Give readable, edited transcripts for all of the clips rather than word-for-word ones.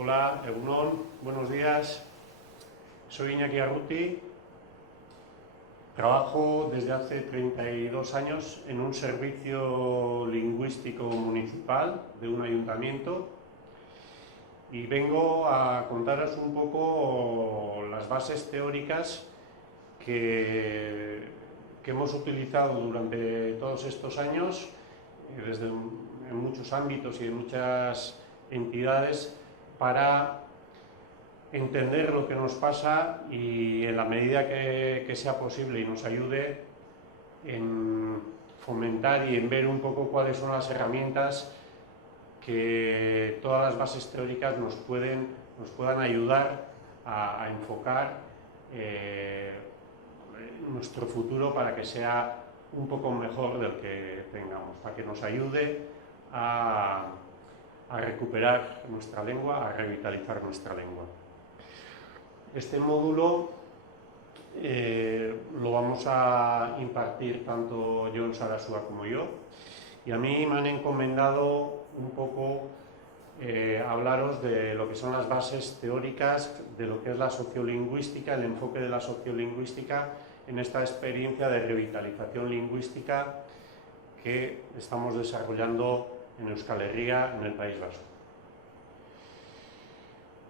Hola, Egunon, buenos días. Soy Iñaki Arruti. Trabajo desde hace 32 años en un servicio lingüístico municipal de un ayuntamiento y vengo a contaros un poco las bases teóricas que hemos utilizado durante todos estos años en muchos ámbitos y en muchas entidades para entender lo que nos pasa y en la medida que sea posible y nos ayude en fomentar y en ver un poco cuáles son las herramientas que todas las bases teóricas nos puedan ayudar a enfocar nuestro futuro para que sea un poco mejor del que tengamos, para que nos ayude a recuperar nuestra lengua, a revitalizar nuestra lengua. Este módulo lo vamos a impartir tanto Jon Sarasua como yo, y a mí me han encomendado un poco hablaros de lo que son las bases teóricas de lo que es la sociolingüística, el enfoque de la sociolingüística en esta experiencia de revitalización lingüística que estamos desarrollando en Euskal Herria, en el País Vasco.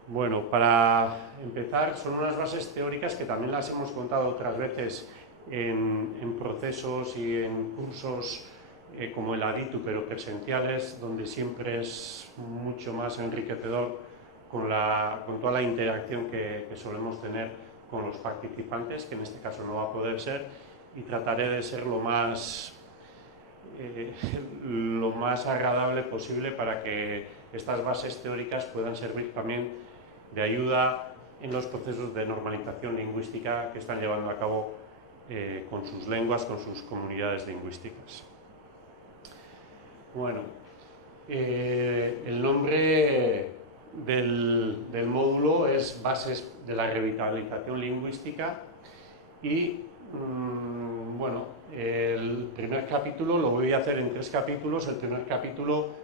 Bueno, para empezar, son unas bases teóricas que también las hemos contado otras veces en procesos y en cursos como el ADITU, pero presenciales, donde siempre es mucho más enriquecedor con toda la interacción que solemos tener con los participantes, que en este caso no va a poder ser, y trataré de ser lo más agradable posible para que estas bases teóricas puedan servir también de ayuda en los procesos de normalización lingüística que están llevando a cabo con sus lenguas, con sus comunidades lingüísticas. Bueno, el nombre del módulo es Bases de la Revitalización Lingüística y bueno, el primer capítulo lo voy a hacer en 3 capítulos. El primer capítulo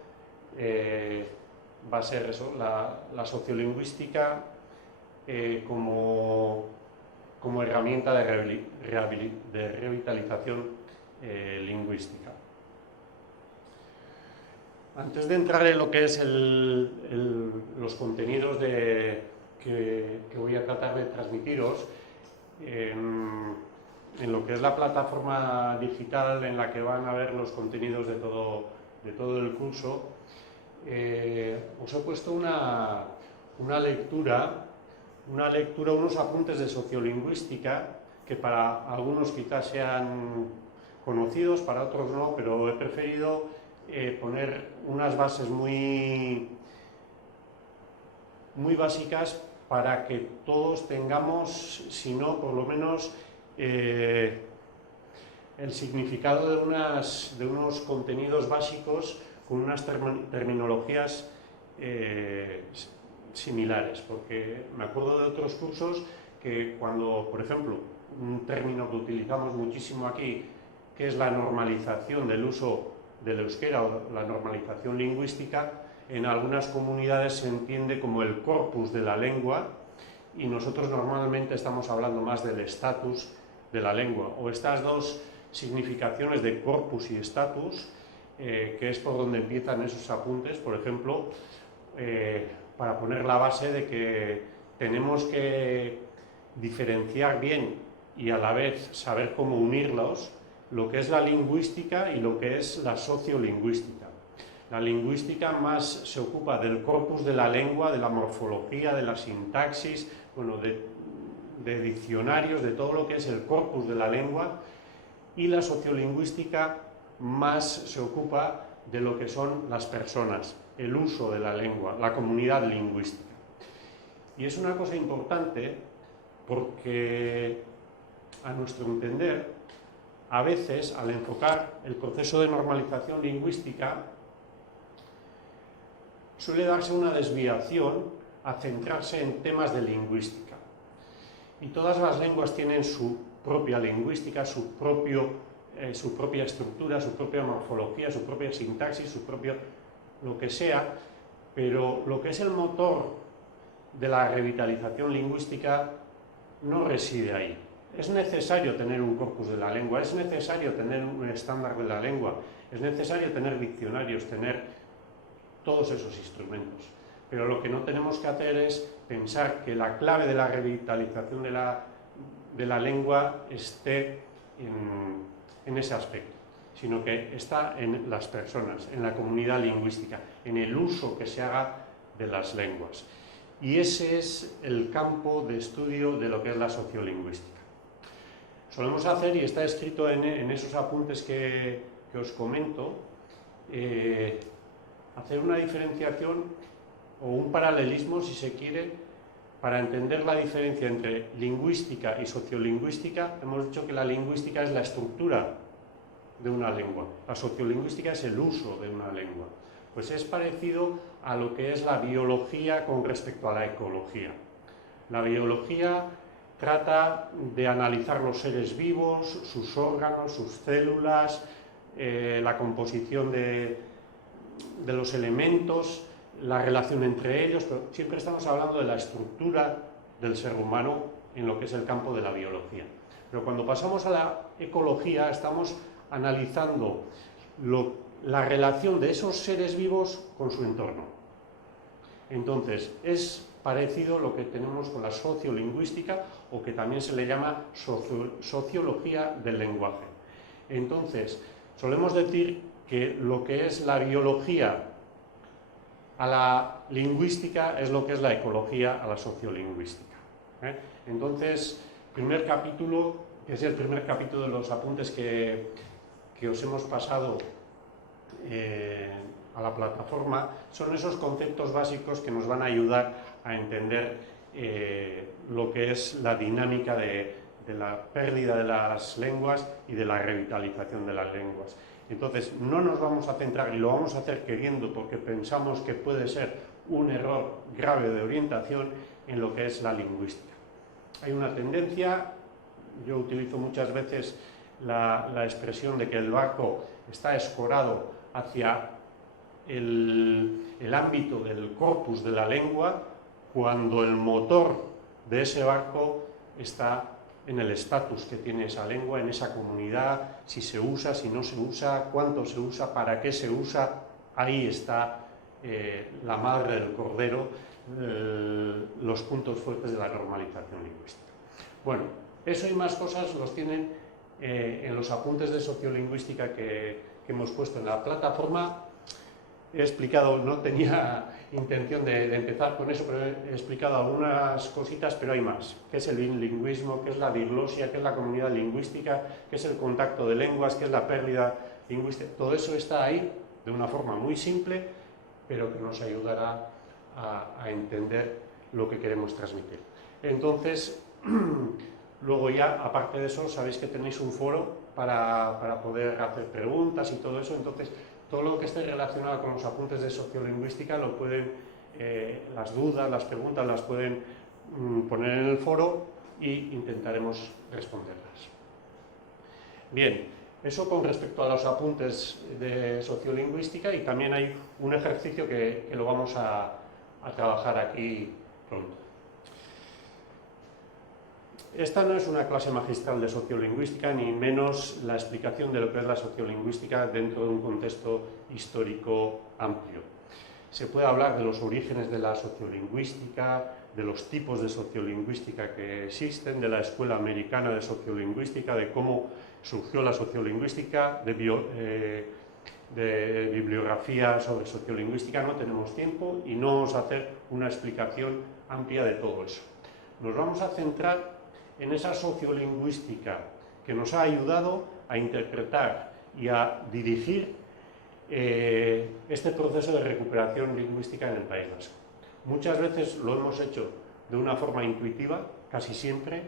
va a ser eso, la sociolingüística como herramienta de revitalización lingüística. Antes de entrar en lo que es los contenidos que voy a tratar de transmitiros, en lo que es la plataforma digital en la que van a ver los contenidos de todo el curso, os he puesto una lectura, unos apuntes de sociolingüística que para algunos quizás sean conocidos, para otros no, pero he preferido poner unas bases muy básicas para que todos tengamos, si no, por lo menos el significado de unos contenidos básicos con unas terminologías similares, porque me acuerdo de otros cursos que cuando, por ejemplo, un término que utilizamos muchísimo aquí, que es la normalización del uso del euskera o la normalización lingüística, en algunas comunidades se entiende como el corpus de la lengua y nosotros normalmente estamos hablando más del estatus de la lengua, o estas dos significaciones de corpus y estatus, que es por donde empiezan esos apuntes, por ejemplo, para poner la base de que tenemos que diferenciar bien y a la vez saber cómo unirlos, lo que es la lingüística y lo que es la sociolingüística. La lingüística más se ocupa del corpus de la lengua, de la morfología, de la sintaxis, bueno, de diccionarios, de todo lo que es el corpus de la lengua, y la sociolingüística más se ocupa de lo que son las personas, el uso de la lengua, la comunidad lingüística. Y es una cosa importante porque, a nuestro entender, a veces, al enfocar el proceso de normalización lingüística, suele darse una desviación a centrarse en temas de lingüística. Y todas las lenguas tienen su propia lingüística, su propia estructura, su propia morfología, su propia sintaxis, su propio lo que sea, pero lo que es el motor de la revitalización lingüística no reside ahí. Es necesario tener un corpus de la lengua, es necesario tener un estándar de la lengua, es necesario tener diccionarios, tener todos esos instrumentos. Pero lo que no tenemos que hacer es pensar que la clave de la revitalización de la lengua esté en ese aspecto, sino que está en las personas, en la comunidad lingüística, en el uso que se haga de las lenguas. Y ese es el campo de estudio de lo que es la sociolingüística. Solemos hacer, y está escrito en esos apuntes que os comento, hacer una diferenciación o un paralelismo, si se quiere, para entender la diferencia entre lingüística y sociolingüística. Hemos dicho que la lingüística es la estructura de una lengua, la sociolingüística es el uso de una lengua. Pues es parecido a lo que es la biología con respecto a la ecología. La biología trata de analizar los seres vivos, sus órganos, sus células, la composición de los elementos, la relación entre ellos, pero siempre estamos hablando de la estructura del ser humano en lo que es el campo de la biología. Pero cuando pasamos a la ecología estamos analizando la relación de esos seres vivos con su entorno. Entonces, es parecido lo que tenemos con la sociolingüística, o que también se le llama sociología del lenguaje. Entonces, solemos decir que lo que es la biología a la lingüística es lo que es la ecología a la sociolingüística. Entonces, primer capítulo, que es el primer capítulo de los apuntes que os hemos pasado a la plataforma, son esos conceptos básicos que nos van a ayudar a entender lo que es la dinámica de la pérdida de las lenguas y de la revitalización de las lenguas. Entonces, no nos vamos a centrar, y lo vamos a hacer queriendo porque pensamos que puede ser un error grave de orientación en lo que es la lingüística. Hay una tendencia, yo utilizo muchas veces la expresión de que el barco está escorado hacia el ámbito del corpus de la lengua, cuando el motor de ese barco está en el estatus que tiene esa lengua, en esa comunidad, si se usa, si no se usa, cuánto se usa, para qué se usa. Ahí está la madre del cordero, los puntos fuertes de la normalización lingüística. Bueno, eso y más cosas los tienen en los apuntes de sociolingüística que hemos puesto en la plataforma. He explicado, no tenía intención de empezar con eso, pero he explicado algunas cositas, pero hay más. ¿Qué es el bilingüismo? ¿Qué es la diglosia? ¿Qué es la comunidad lingüística? ¿Qué es el contacto de lenguas? ¿Qué es la pérdida lingüística? Todo eso está ahí de una forma muy simple, pero que nos ayudará a entender lo que queremos transmitir. Entonces, luego ya, aparte de eso, sabéis que tenéis un foro para poder hacer preguntas y todo eso. Entonces, todo lo que esté relacionado con los apuntes de sociolingüística lo pueden, las dudas, las preguntas las pueden poner en el foro y intentaremos responderlas. Bien, eso con respecto a los apuntes de sociolingüística, y también hay un ejercicio que lo vamos a trabajar aquí pronto. Esta no es una clase magistral de sociolingüística, ni menos la explicación de lo que es la sociolingüística dentro de un contexto histórico amplio. Se puede hablar de los orígenes de la sociolingüística, de los tipos de sociolingüística que existen, de la escuela americana de sociolingüística, de cómo surgió la sociolingüística, de bibliografía sobre sociolingüística. No tenemos tiempo y no vamos a hacer una explicación amplia de todo eso. Nos vamos a centrar en esa sociolingüística que nos ha ayudado a interpretar y a dirigir este proceso de recuperación lingüística en el País Vasco. Muchas veces lo hemos hecho de una forma intuitiva, casi siempre,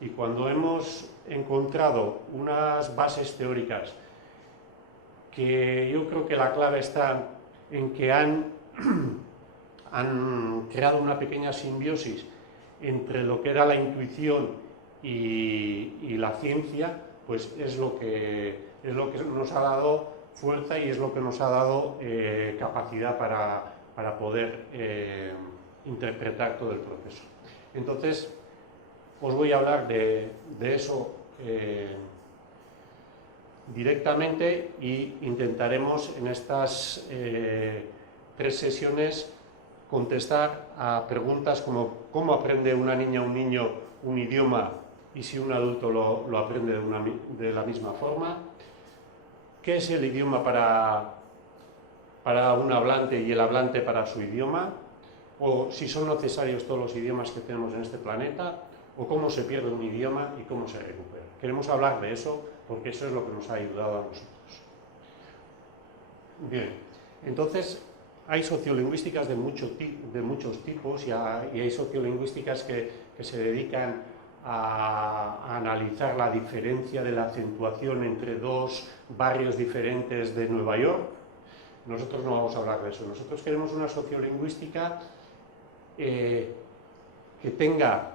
y cuando hemos encontrado unas bases teóricas que yo creo que la clave está en que han creado una pequeña simbiosis entre lo que era la intuición y la ciencia, pues es lo que nos ha dado fuerza y es lo que nos ha dado capacidad para poder interpretar todo el proceso. Entonces, os voy a hablar de eso directamente y intentaremos en estas 3 sesiones contestar a preguntas como ¿cómo aprende una niña o un niño un idioma y si un adulto lo aprende de la misma forma? ¿Qué es el idioma para un hablante y el hablante para su idioma? ¿O si son necesarios todos los idiomas que tenemos en este planeta? ¿O cómo se pierde un idioma y cómo se recupera? Queremos hablar de eso porque eso es lo que nos ha ayudado a nosotros. Bien, entonces hay sociolingüísticas de muchos tipos y hay sociolingüísticas que se dedican a analizar la diferencia de la acentuación entre 2 barrios diferentes de Nueva York. Nosotros no vamos a hablar de eso. Nosotros queremos una sociolingüística que tenga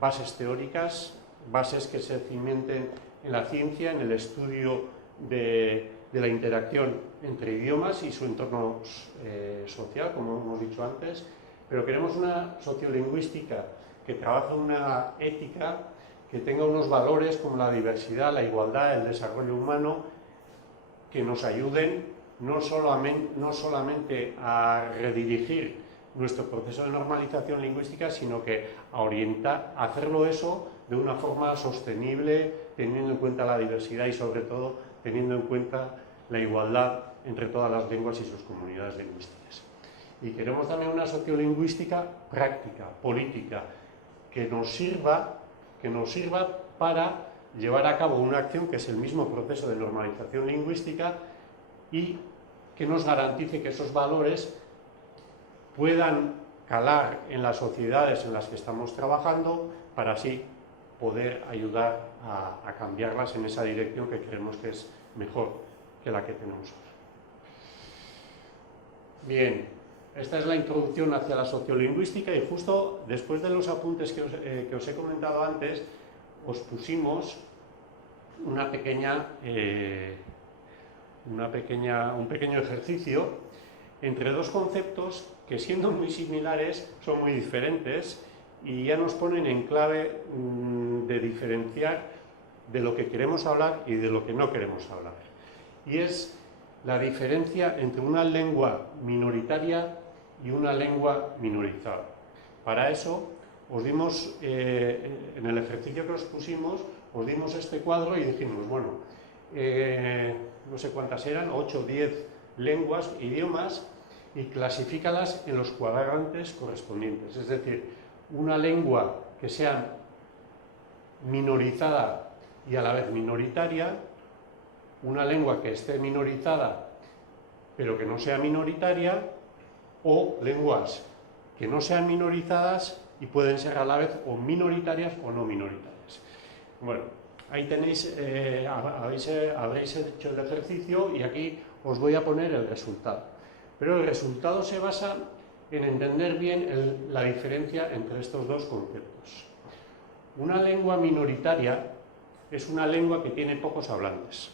bases teóricas, bases que se cimenten en la ciencia, en el estudio de la interacción entre idiomas y su entorno social, como hemos dicho antes, pero queremos una sociolingüística que trabaje una ética, que tenga unos valores como la diversidad, la igualdad, el desarrollo humano, que nos ayuden no solamente a redirigir nuestro proceso de normalización lingüística, sino que a orientar, a hacerlo eso de una forma sostenible, teniendo en cuenta la diversidad y sobre todo teniendo en cuenta la igualdad entre todas las lenguas y sus comunidades lingüísticas. Y queremos también una sociolingüística práctica, política, que nos sirva para llevar a cabo una acción que es el mismo proceso de normalización lingüística y que nos garantice que esos valores puedan calar en las sociedades en las que estamos trabajando para así poder ayudar a cambiarlas en esa dirección que creemos que es mejor que la que tenemos ahora. Bien, esta es la introducción hacia la sociolingüística y justo después de los apuntes que os he comentado antes, os pusimos un pequeño ejercicio entre 2 conceptos que, siendo muy similares, son muy diferentes y ya nos ponen en clave de diferenciar de lo que queremos hablar y de lo que no queremos hablar. Y es la diferencia entre una lengua minoritaria y una lengua minorizada. Para eso, os dimos, en el ejercicio que os pusimos, os dimos este cuadro y dijimos, bueno, no sé cuántas eran, 8 o 10 lenguas, idiomas, y clasifícalas en los cuadrantes correspondientes. Es decir, una lengua que sea minorizada y a la vez minoritaria, una lengua que esté minorizada pero que no sea minoritaria, o lenguas que no sean minorizadas y pueden ser a la vez o minoritarias o no minoritarias. Bueno, ahí tenéis, habréis hecho el ejercicio y aquí os voy a poner el resultado. Pero el resultado se basa en entender bien la diferencia entre estos 2 conceptos. Una lengua minoritaria es una lengua que tiene pocos hablantes.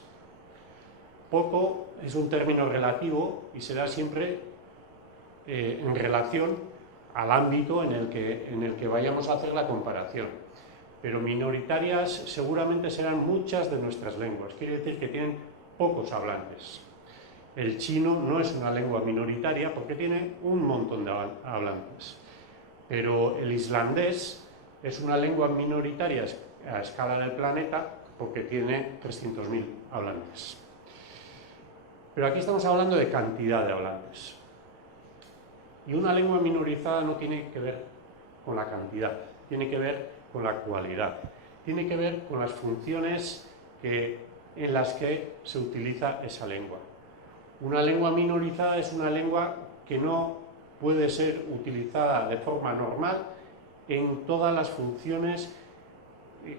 Poco es un término relativo y será siempre en relación al ámbito en el que vayamos a hacer la comparación. Pero minoritarias seguramente serán muchas de nuestras lenguas, quiere decir que tienen pocos hablantes. El chino no es una lengua minoritaria porque tiene un montón de hablantes, pero el islandés es una lengua minoritaria a escala del planeta porque tiene 300.000 hablantes. Pero aquí estamos hablando de cantidad de hablantes. Y una lengua minorizada no tiene que ver con la cantidad, tiene que ver con la cualidad, tiene que ver con las funciones en las que se utiliza esa lengua. Una lengua minorizada es una lengua que no puede ser utilizada de forma normal en todas las funciones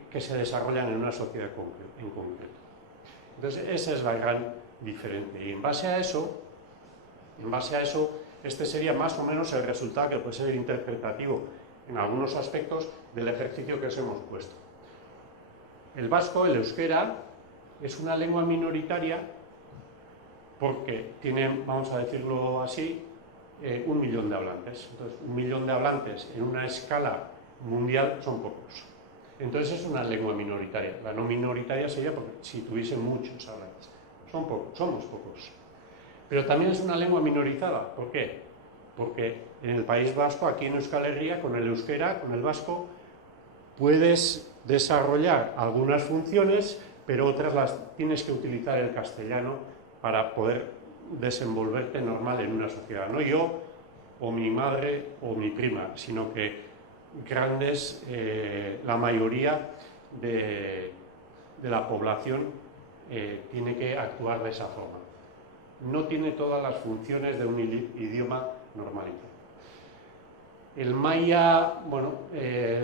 que se desarrollan en una sociedad en concreto. Entonces, esa es la gran diferencia. Y en base a eso, este sería más o menos el resultado que puede ser interpretativo en algunos aspectos del ejercicio que os hemos puesto. El vasco, el euskera, es una lengua minoritaria porque tiene, vamos a decirlo así, 1 millón de hablantes. Entonces, 1 millón de hablantes en una escala mundial son pocos. Entonces es una lengua minoritaria. La no minoritaria sería porque si tuviese muchos hablantes. Son pocos, somos pocos. Pero también es una lengua minorizada. ¿Por qué? Porque en el País Vasco, aquí en Euskal Herria, con el euskera, con el vasco, puedes desarrollar algunas funciones, pero otras las tienes que utilizar el castellano para poder desenvolverte normal en una sociedad. No yo, o mi madre, o mi prima, sino que grandes, la mayoría de la población tiene que actuar de esa forma. No tiene todas las funciones de un idioma normalito. El maya, bueno,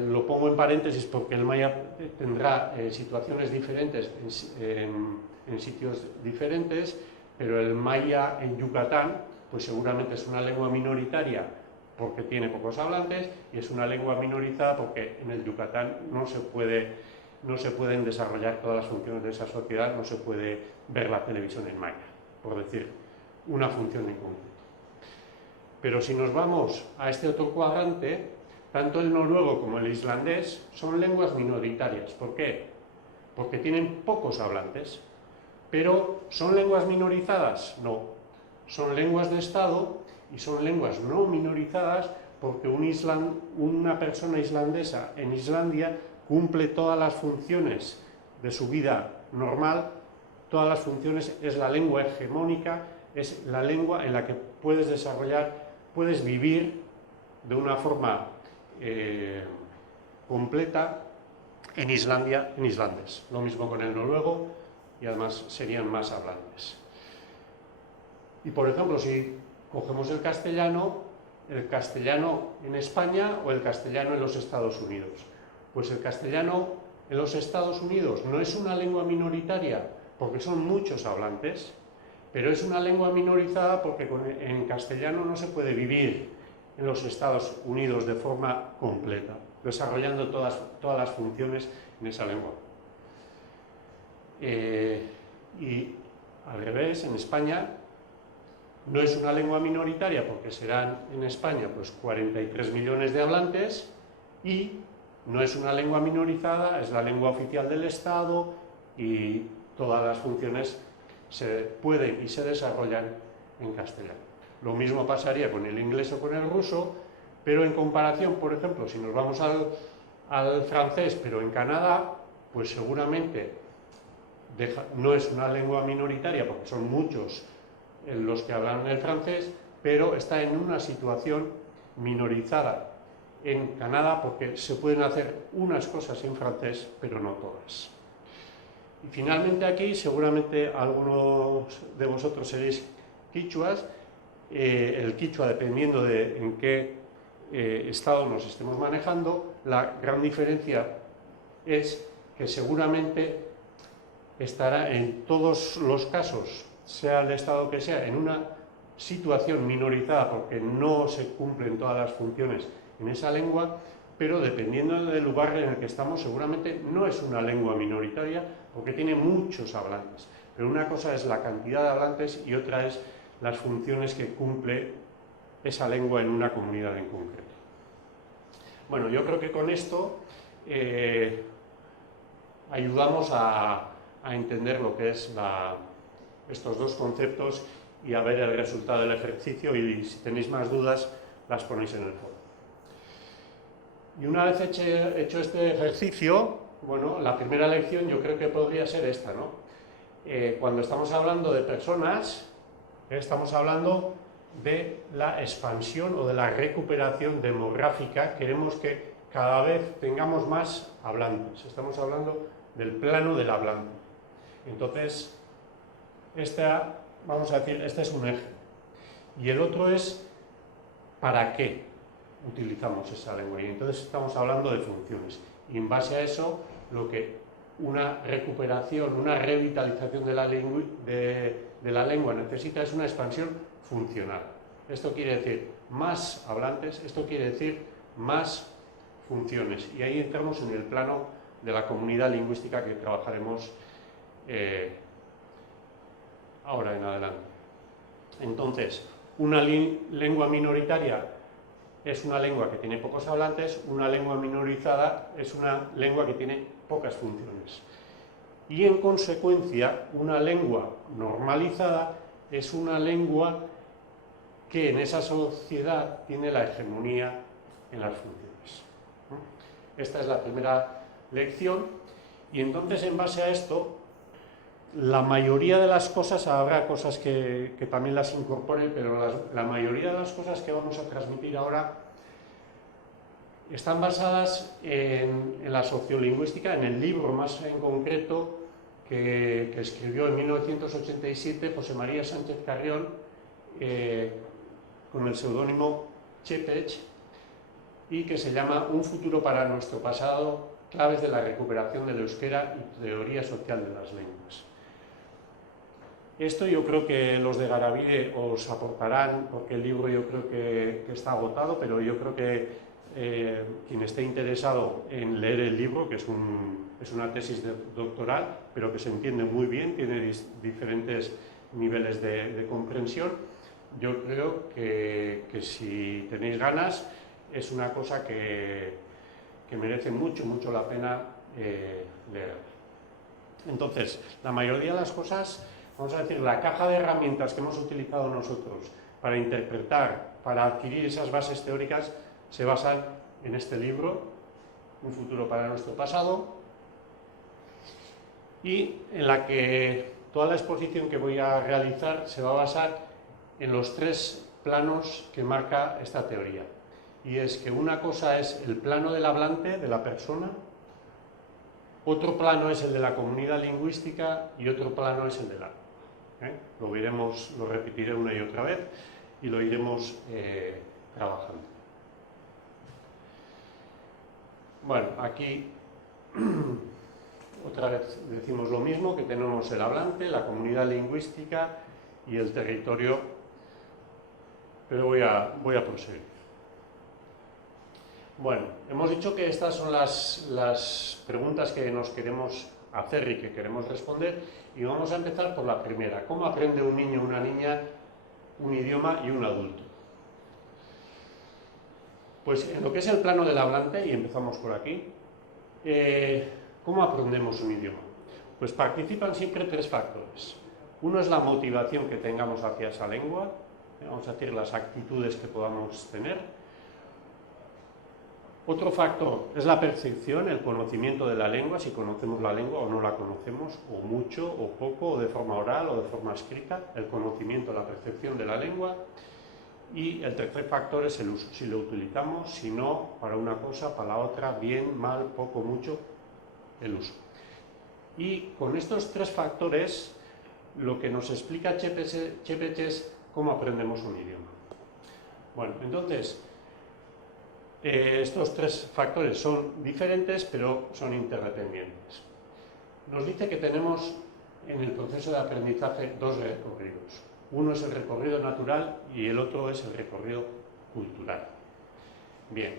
lo pongo en paréntesis porque el maya tendrá situaciones diferentes en sitios diferentes, pero el maya en Yucatán, pues seguramente es una lengua minoritaria porque tiene pocos hablantes, y es una lengua minorizada porque en el Yucatán no se pueden desarrollar todas las funciones de esa sociedad, no se puede ver la televisión en maya, por decir una función en concreto. Pero si nos vamos a este otro cuadrante, tanto el noruego como el islandés son lenguas minoritarias. ¿Por qué? Porque tienen pocos hablantes. ¿Pero son lenguas minorizadas? No. Son lenguas de Estado y son lenguas no minorizadas porque una persona islandesa en Islandia cumple todas las funciones de su vida normal, todas las funciones, es la lengua hegemónica, es la lengua en la que puedes desarrollar, puedes vivir de una forma completa en Islandia, en islandés. Lo mismo con el noruego, y además serían más hablantes. Y por ejemplo, si cogemos el castellano en España o el castellano en los Estados Unidos. Pues el castellano en los Estados Unidos no es una lengua minoritaria porque son muchos hablantes, pero es una lengua minorizada porque en castellano no se puede vivir en los Estados Unidos de forma completa, desarrollando todas las funciones en esa lengua. Y al revés, en España no es una lengua minoritaria porque serán en España pues 43 millones de hablantes, y no es una lengua minorizada, es la lengua oficial del Estado y todas las funciones se pueden y se desarrollan en castellano. Lo mismo pasaría con el inglés o con el ruso, pero en comparación, por ejemplo, si nos vamos al francés, pero en Canadá, pues seguramente no es una lengua minoritaria porque son muchos los que hablan el francés, pero está en una situación minorizada en Canadá porque se pueden hacer unas cosas en francés, pero no todas. Y finalmente aquí, seguramente algunos de vosotros seréis quichuas. El quichua, dependiendo de en qué estado nos estemos manejando, la gran diferencia es que seguramente estará en todos los casos, sea el estado que sea, en una situación minorizada porque no se cumplen todas las funciones en esa lengua, pero dependiendo del lugar en el que estamos, seguramente no es una lengua minoritaria porque tiene muchos hablantes. Pero una cosa es la cantidad de hablantes y otra es las funciones que cumple esa lengua en una comunidad en concreto. Bueno, yo creo que con esto ayudamos a entender lo que es estos dos conceptos y a ver el resultado del ejercicio, y si tenéis más dudas las ponéis en el foro. Y una vez hecho este ejercicio, bueno, la primera lección yo creo que podría ser esta, ¿no? Cuando estamos hablando de personas, estamos hablando de la expansión o de la recuperación demográfica. Queremos que cada vez tengamos más hablantes. Estamos hablando del plano del hablante. Entonces, vamos a decir, este es un eje. Y el otro es ¿para qué utilizamos esa lengua? Y entonces estamos hablando de funciones. Y en base a eso, lo que una recuperación, una revitalización de la lengua necesita es una expansión funcional. Esto quiere decir más hablantes, esto quiere decir más funciones. Y ahí entramos en el plano de la comunidad lingüística que trabajaremos ahora en adelante. Entonces, Una lengua minoritaria es una lengua que tiene pocos hablantes, una lengua minorizada es una lengua que tiene pocas funciones. Y en consecuencia, una lengua normalizada es una lengua que en esa sociedad tiene la hegemonía en las funciones. Esta es la primera lección, y entonces en base a esto, la mayoría de las cosas, habrá cosas que también las incorporen, pero la mayoría de las cosas que vamos a transmitir ahora están basadas en la sociolingüística, en el libro más en concreto que escribió en 1987 José María Sánchez Carrión, con el seudónimo Chepech, y que se llama Un futuro para nuestro pasado, claves de la recuperación del euskera y teoría social de las lenguas. Esto yo creo que los de Garabide os aportarán, porque el libro yo creo que está agotado, pero yo creo que quien esté interesado en leer el libro, que es una tesis doctoral, pero que se entiende muy bien, tiene diferentes niveles de comprensión, yo creo que si tenéis ganas es una cosa que merece mucho la pena leer. Entonces, la mayoría de las cosas, vamos a decir, la caja de herramientas que hemos utilizado nosotros para interpretar, para adquirir esas bases teóricas, se basan en este libro, Un futuro para nuestro pasado, y en la que toda la exposición que voy a realizar se va a basar en los tres planos que marca esta teoría. Y es que una cosa es el plano del hablante, de la persona, otro plano es el de la comunidad lingüística y otro plano es el del alma. Lo repetiré una y otra vez y lo iremos trabajando. Bueno, aquí otra vez decimos lo mismo, que tenemos el hablante, la comunidad lingüística y el territorio, pero voy a proseguir. Bueno, hemos dicho que estas son las preguntas que nos queremos hacer y que queremos responder, y vamos a empezar por la primera. ¿Cómo aprende un niño o una niña un idioma y un adulto? Pues en lo que es el plano del hablante, y empezamos por aquí, ¿cómo aprendemos un idioma? Pues participan siempre tres factores. Uno es la motivación que tengamos hacia esa lengua, vamos a decir, las actitudes que podamos tener. Otro factor es la percepción, el conocimiento de la lengua, si conocemos la lengua o no la conocemos, o mucho o poco, o de forma oral o de forma escrita, el conocimiento, la percepción de la lengua. Y el tercer factor es el uso, si lo utilizamos, si no, para una cosa, para la otra, bien, mal, poco, mucho, el uso. Y con estos tres factores, lo que nos explica Chepech es cómo aprendemos un idioma. Bueno, entonces, estos tres factores son diferentes, pero son interdependientes. Nos dice que tenemos en el proceso de aprendizaje dos recorridos. Uno es el recorrido natural y el otro es el recorrido cultural. Bien,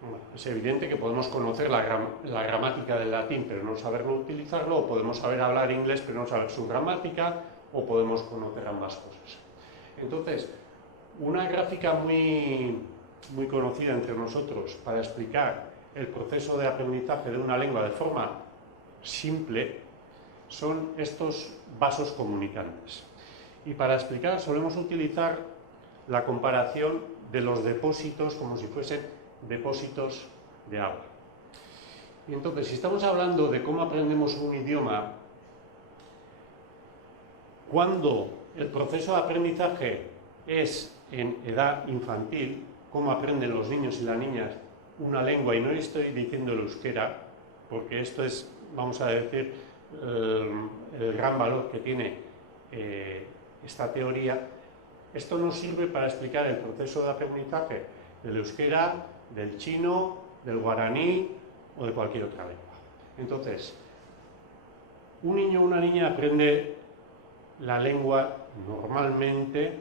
bueno, es evidente que podemos conocer la gramática del latín pero no saberlo utilizarlo, o podemos saber hablar inglés pero no saber su gramática, o podemos conocer ambas cosas. Entonces, una gráfica muy conocida entre nosotros para explicar el proceso de aprendizaje de una lengua de forma simple son estos vasos comunicantes. Y para explicar solemos utilizar la comparación de los depósitos como si fuesen depósitos de agua. Y entonces, si estamos hablando de cómo aprendemos un idioma, cuando el proceso de aprendizaje es en edad infantil, cómo aprenden los niños y las niñas una lengua, y no estoy diciendo el euskera, porque esto es, vamos a decir, el gran valor que tiene esta teoría. Esto nos sirve para explicar el proceso de aprendizaje del euskera, del chino, del guaraní o de cualquier otra lengua. Entonces, un niño o una niña aprende la lengua normalmente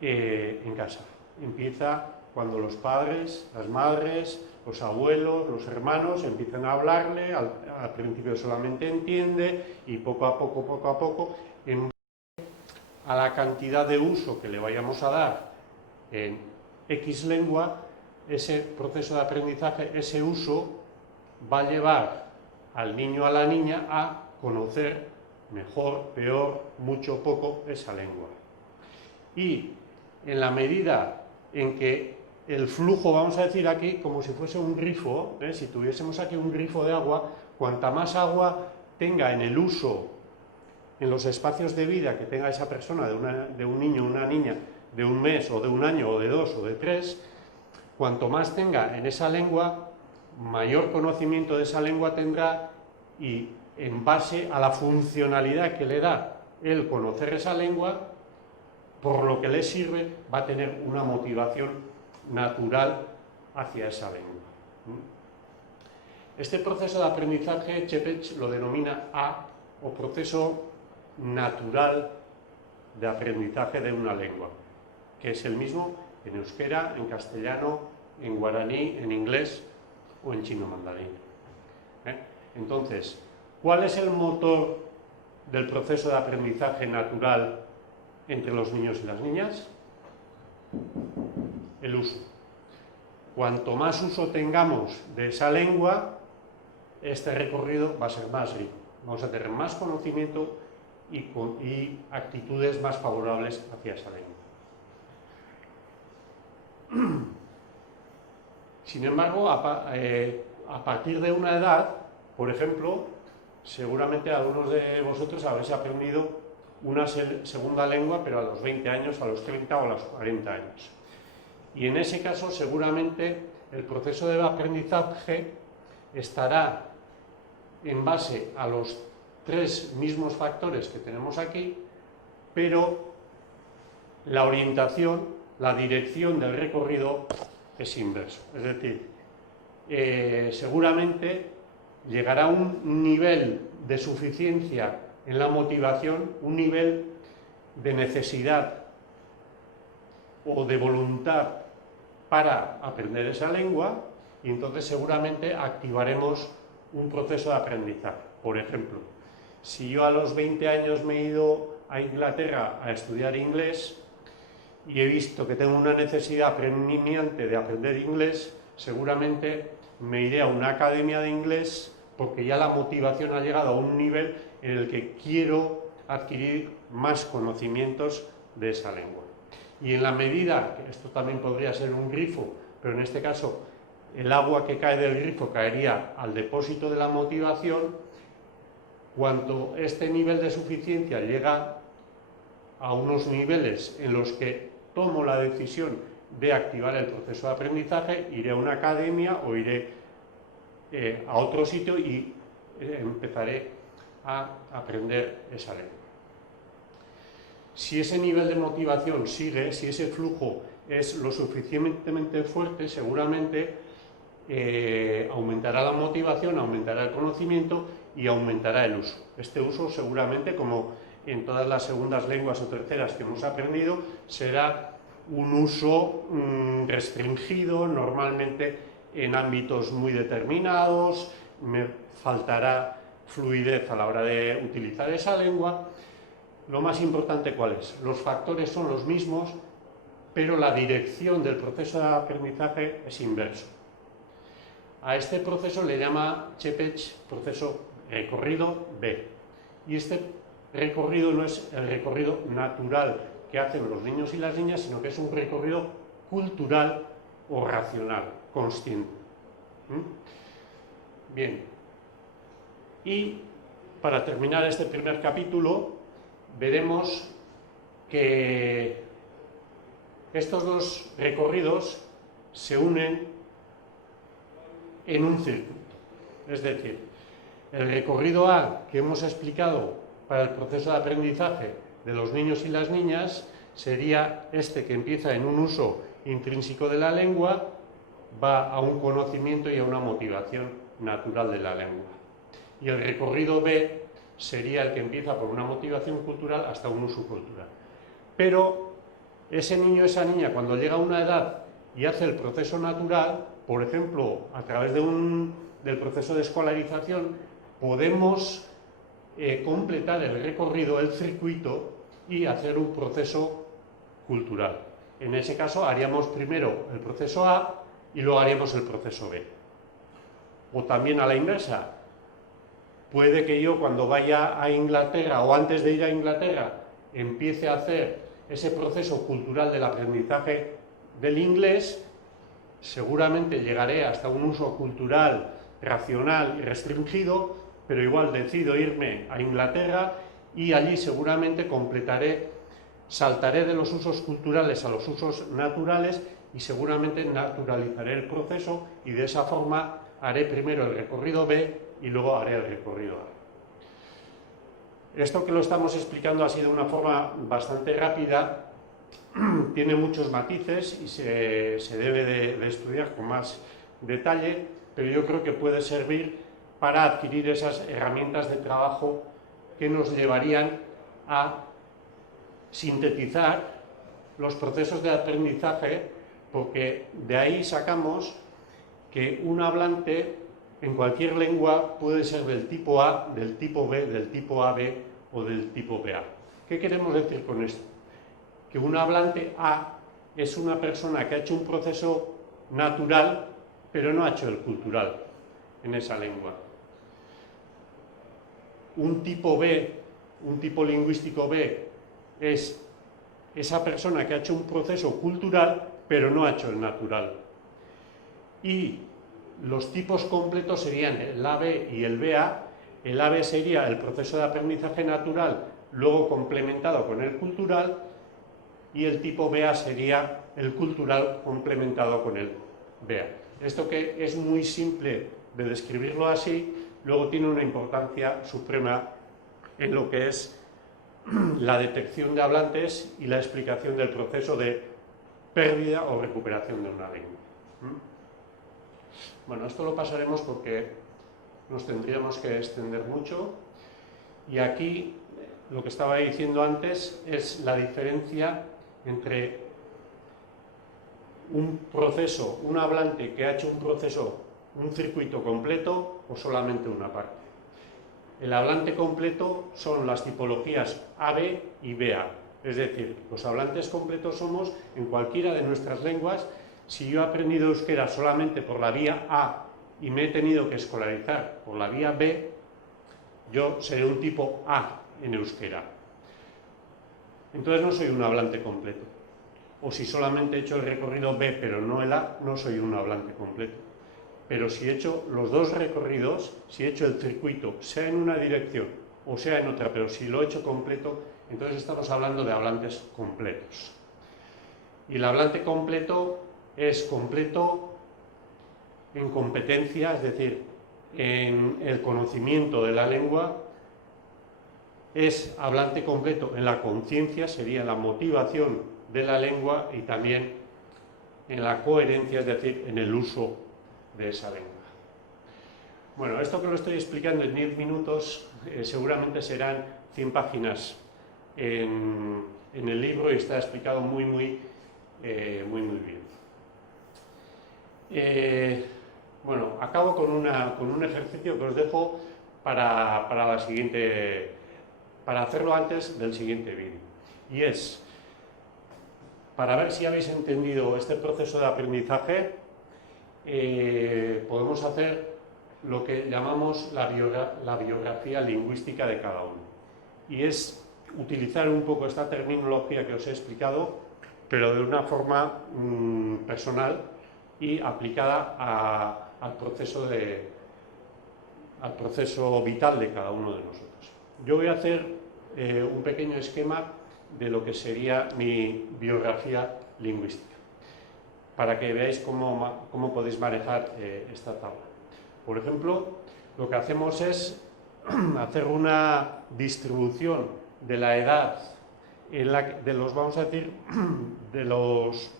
en casa. Empieza cuando los padres, las madres, los abuelos, los hermanos empiezan a hablarle, al principio solamente entiende y poco a poco, a la cantidad de uso que le vayamos a dar en X lengua, ese proceso de aprendizaje, ese uso, va a llevar al niño o a la niña a conocer mejor, peor, mucho, poco esa lengua. Y en la medida en que el flujo, vamos a decir aquí, como si fuese un grifo, si tuviésemos aquí un grifo de agua, cuanta más agua tenga en el uso, en los espacios de vida que tenga esa persona, de un niño o una niña, de un mes o de un año o de 2 o de 3, cuanto más tenga en esa lengua, mayor conocimiento de esa lengua tendrá, y en base a la funcionalidad que le da el conocer esa lengua, por lo que le sirve, va a tener una motivación natural hacia esa lengua. Este proceso de aprendizaje Čepeč lo denomina A, o proceso natural de aprendizaje de una lengua, que es el mismo en euskera, en castellano, en guaraní, en inglés o en chino mandarín. Entonces, ¿cuál es el motor del proceso de aprendizaje natural entre los niños y las niñas? El uso. Cuanto más uso tengamos de esa lengua, este recorrido va a ser más rico. Vamos a tener más conocimiento y actitudes más favorables hacia esa lengua. Sin embargo, a partir de una edad, por ejemplo, seguramente algunos de vosotros habréis aprendido una segunda lengua, pero a los 20 años, a los 30 o a los 40 años. Y en ese caso, seguramente, el proceso de aprendizaje estará en base a los 3 mismos factores que tenemos aquí, pero la orientación, la dirección del recorrido es inverso. Es decir, seguramente llegará a un nivel de suficiencia en la motivación, un nivel de necesidad o de voluntad para aprender esa lengua, y entonces seguramente activaremos un proceso de aprendizaje. Por ejemplo, si yo a los 20 años me he ido a Inglaterra a estudiar inglés y he visto que tengo una necesidad apremiante de aprender inglés, seguramente me iré a una academia de inglés porque ya la motivación ha llegado a un nivel en el que quiero adquirir más conocimientos de esa lengua. Y en la medida, que esto también podría ser un grifo, pero en este caso el agua que cae del grifo caería al depósito de la motivación, cuanto este nivel de suficiencia llega a unos niveles en los que tomo la decisión de activar el proceso de aprendizaje, iré a una academia o iré a otro sitio y empezaré a aprender esa lengua. Si ese nivel de motivación sigue, si ese flujo es lo suficientemente fuerte, seguramente aumentará la motivación, aumentará el conocimiento y aumentará el uso. Este uso seguramente, como en todas las segundas lenguas o terceras que hemos aprendido, será un uso restringido, normalmente en ámbitos muy determinados, me faltará fluidez a la hora de utilizar esa lengua. Lo más importante, ¿cuál es? Los factores son los mismos, pero la dirección del proceso de aprendizaje es inverso. A este proceso le llama Čepeč proceso recorrido B. Y este recorrido no es el recorrido natural que hacen los niños y las niñas, sino que es un recorrido cultural o racional, consciente. Bien. Y para terminar este primer capítulo, veremos que estos dos recorridos se unen en un círculo. Es decir, el recorrido A que hemos explicado para el proceso de aprendizaje de los niños y las niñas sería este que empieza en un uso intrínseco de la lengua, va a un conocimiento y a una motivación natural de la lengua. Y el recorrido B sería el que empieza por una motivación cultural hasta un uso cultural. Pero ese niño o esa niña, cuando llega a una edad y hace el proceso natural, por ejemplo, a través del proceso de escolarización, podemos completar el recorrido, el circuito, y hacer un proceso cultural. En ese caso haríamos primero el proceso A y luego haríamos el proceso B. O también a la inversa. Puede que yo cuando vaya a Inglaterra o antes de ir a Inglaterra empiece a hacer ese proceso cultural del aprendizaje del inglés, seguramente llegaré hasta un uso cultural racional y restringido, pero igual decido irme a Inglaterra y allí seguramente saltaré de los usos culturales a los usos naturales y seguramente naturalizaré el proceso y de esa forma haré primero el recorrido B y luego haré el recorrido A. Esto que lo estamos explicando así de una forma bastante rápida, tiene muchos matices y se debe de estudiar con más detalle, pero yo creo que puede servir para adquirir esas herramientas de trabajo que nos llevarían a sintetizar los procesos de aprendizaje, porque de ahí sacamos que un hablante en cualquier lengua puede ser del tipo A, del tipo B, del tipo AB o del tipo BA. ¿Qué queremos decir con esto? Que un hablante A es una persona que ha hecho un proceso natural, pero no ha hecho el cultural en esa lengua. Un tipo B, un tipo lingüístico B, es esa persona que ha hecho un proceso cultural, pero no ha hecho el natural. Y los tipos completos serían el AB y el BA. El AB sería el proceso de aprendizaje natural, luego complementado con el cultural, y el tipo BA sería el cultural complementado con el BA. Esto, que es muy simple de describirlo así, luego tiene una importancia suprema en lo que es la detección de hablantes y la explicación del proceso de pérdida o recuperación de una lengua. Bueno, esto lo pasaremos porque nos tendríamos que extender mucho, y aquí lo que estaba diciendo antes es la diferencia entre un proceso, un hablante que ha hecho un proceso, un circuito completo o solamente una parte. El hablante completo son las tipologías AB y BA, es decir, los hablantes completos somos en cualquiera de nuestras lenguas. Si yo he aprendido euskera solamente por la vía A y me he tenido que escolarizar por la vía B, yo seré un tipo A en euskera. Entonces no soy un hablante completo. O si solamente he hecho el recorrido B pero no el A, no soy un hablante completo. Pero si he hecho los dos recorridos, si he hecho el circuito, sea en una dirección o sea en otra, pero si lo he hecho completo, entonces estamos hablando de hablantes completos. Y el hablante completo es completo en competencia, es decir, en el conocimiento de la lengua, es hablante completo en la conciencia, sería la motivación de la lengua, y también en la coherencia, es decir, en el uso de esa lengua. Bueno, esto que lo estoy explicando en 10 minutos, seguramente serán 100 páginas en el libro, y está explicado muy bien. Bueno, acabo con un ejercicio que os dejo para hacerlo antes del siguiente vídeo, y es para ver si habéis entendido este proceso de aprendizaje. Podemos hacer lo que llamamos la biografía lingüística de cada uno, y es utilizar un poco esta terminología que os he explicado, pero de una forma personal y aplicada al proceso vital de cada uno de nosotros. Yo voy a hacer un pequeño esquema de lo que sería mi biografía lingüística, para que veáis cómo podéis manejar esta tabla. Por ejemplo, lo que hacemos es hacer una distribución de la edad, vamos a decir, de los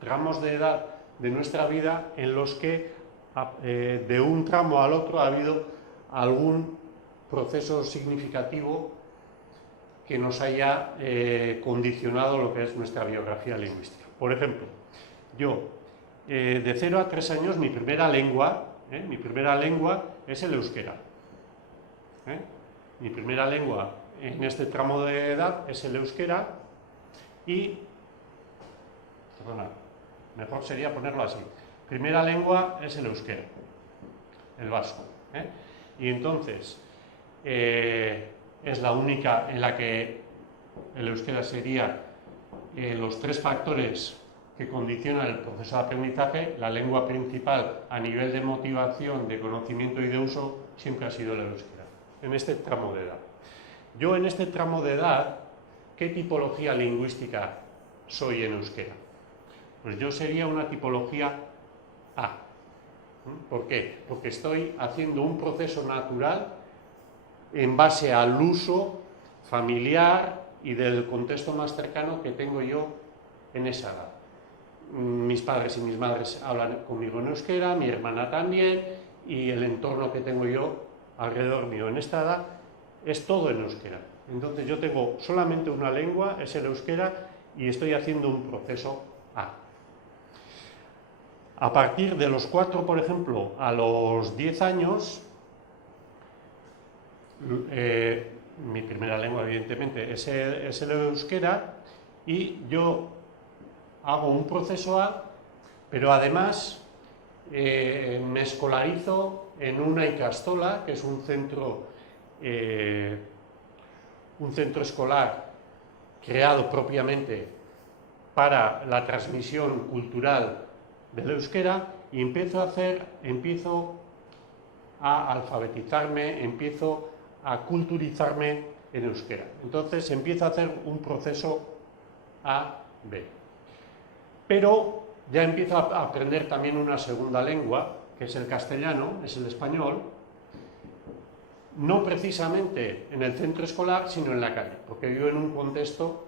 tramos de edad de nuestra vida en los que de un tramo al otro ha habido algún proceso significativo que nos haya condicionado lo que es nuestra biografía lingüística. Por ejemplo, yo de 0 a 3 años mi primera lengua es el euskera. Mi primera lengua en este tramo de edad es el euskera y, perdona, mejor sería ponerlo así, primera lengua es el euskera, el vasco, ¿eh? Y entonces es la única en la que el euskera sería los tres factores que condicionan el proceso de aprendizaje. La lengua principal a nivel de motivación, de conocimiento y de uso siempre ha sido el euskera, en este tramo de edad. Yo en este tramo de edad, ¿qué tipología lingüística soy en euskera? Pues yo sería una tipología A. ¿Por qué? Porque estoy haciendo un proceso natural en base al uso familiar y del contexto más cercano que tengo yo en esa edad. Mis padres y mis madres hablan conmigo en euskera, mi hermana también, y el entorno que tengo yo alrededor mío en esta edad es todo en euskera. Entonces yo tengo solamente una lengua, es el euskera, y estoy haciendo un proceso A. A partir de los 4, por ejemplo, a los 10 años, mi primera lengua, evidentemente, es el euskera, y yo hago un proceso A, pero además me escolarizo en una ikastola, que es un centro escolar creado propiamente para la transmisión cultural del euskera, y empiezo a alfabetizarme, empiezo a culturizarme en euskera. Entonces empiezo a hacer un proceso A-B. Pero ya empiezo a aprender también una segunda lengua, que es el castellano, es el español, no precisamente en el centro escolar, sino en la calle, porque vivo en un contexto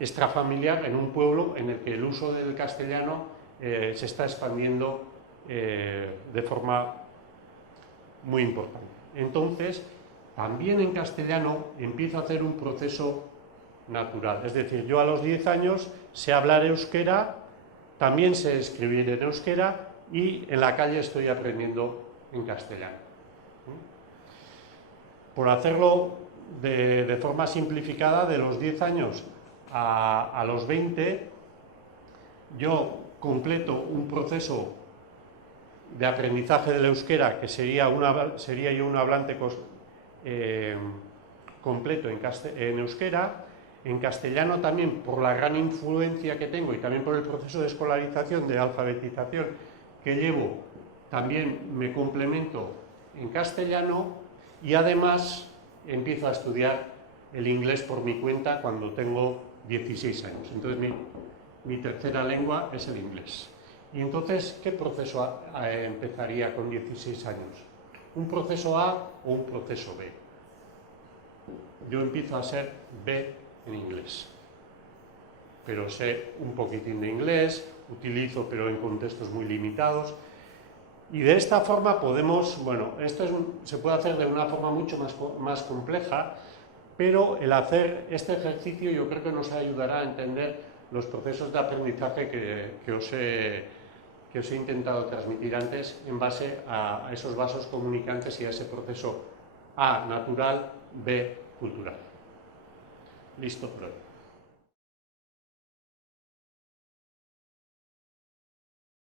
extrafamiliar, en un pueblo en el que el uso del castellano se está expandiendo de forma muy importante. Entonces, también en castellano empiezo a hacer un proceso natural, es decir, yo a los 10 años sé hablar euskera, también sé escribir en euskera, y en la calle estoy aprendiendo en castellano. Por hacerlo de forma simplificada, de los 10 años a los 20, yo completo un proceso de aprendizaje del euskera que sería yo un hablante completo en euskera. En castellano también, por la gran influencia que tengo y también por el proceso de escolarización, de alfabetización que llevo, también me complemento en castellano, y además empiezo a estudiar el inglés por mi cuenta cuando tengo 16 años. Entonces mi tercera lengua es el inglés. Y entonces, ¿qué proceso empezaría con 16 años? ¿Un proceso A o un proceso B? Yo empiezo a ser B en inglés, pero sé un poquitín de inglés, utilizo pero en contextos muy limitados, y de esta forma podemos, bueno, se puede hacer de una forma mucho más compleja, pero el hacer este ejercicio yo creo que nos ayudará a entender los procesos de aprendizaje que os he intentado transmitir antes en base a esos vasos comunicantes y a ese proceso A natural, B cultural. Listo por hoy.